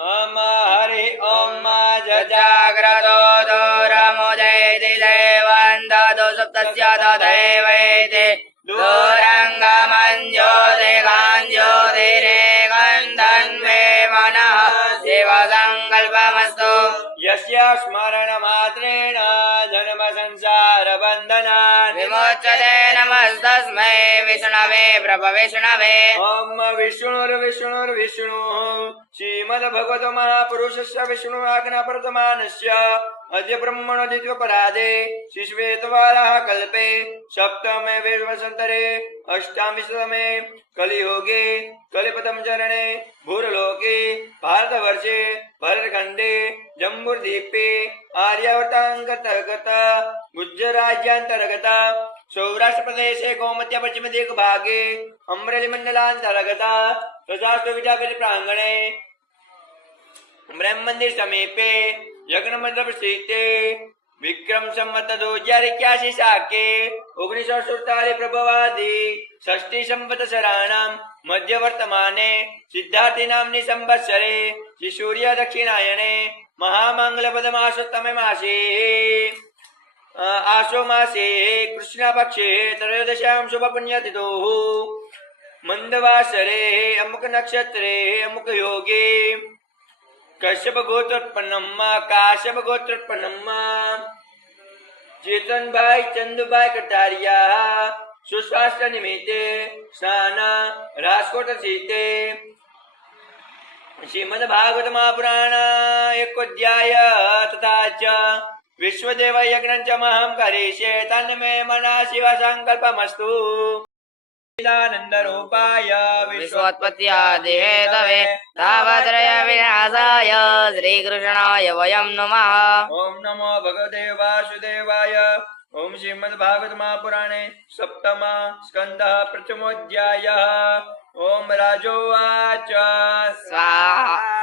ओम हरि ओम जाग्रतो दूरमुदयति देवन्दतो सुप्तस्य तथैवैति दूरङ्गमञ्ज्योतिकाञ्ज्योतिरेकन्दन्मे मनः शिवसङ्कल्पमस्तु यस्य स्मरणमात्रेण जन्म संसार बन्धनात् विमोचते नमस्तस्मै विष्णवे प्रभविष्णवे ओम विष्णुर्विष्णुर्विष्णुः श्रीमद्भगवतो महापुरुषस्य विष्णु आज्ञाप्रतमानस्य अद्य ब्रह्मणोदित्वपराधे श्रीश्वेतवाराः कल्पे सप्तमे वैवस्वन्तरे अष्टादशतमे कलियुगे कलिपदं चरणे भूर्लोके भारतवर्षे भरतखण्डे जम्बूद्वीपे आर्यावर्तान्तर्गत गुज्जराज्यान्तर्गत सौराष्ट्रप्रदेशे गोमत्या पश्चिमदिग्भागे अमरेलीमण्डलान्तर्गत तथास्तु विद्यापीठ प्राङ्गणे ब्रह्म मंदिर समीपे यज्ञमंडप स्थिते विक्रम संवत 2081 शाके 1947 प्रभवादि षष्ठी संवत्सराणां मध्यवर्तमाने सिद्धार्थी नाम्नि संवत्सरे श्री सूर्य दक्षिणायने महामंगलपदमासोत्तमे मासे आशो मासे कृष्णपक्षे त्रयोदश्यां शुभपुण्यतिथोः मंदवासरे अमुक नक्षत्रे अमुक योगे कश्यप गोत्रोत्पन्नम्मा काश्यप गोत्रोत्पन्नम्मा चेतन भाई चंदुभाई कटारिया सुस्वास्थ्य निमित्ते स्नान राजकोट सीते श्रीमद् भागवत महापुराण एकोऽध्याय तथा च विश्वदेव यज्ञं च महं करिष्ये तन्मे मनः शिव संकल्पमस्तु नंदरूपाय विश्वोत्पत्त्यादि हेतवे तावत्रय विनाशाय श्रीकृष्णाय वयं नमः। ओम नमो भगवते वासुदेवाय। ओम श्रीमद्भागवत महापुराणे सप्तम स्कंदः प्रथमोऽध्यायः। ओम राजोवाच स्वाहा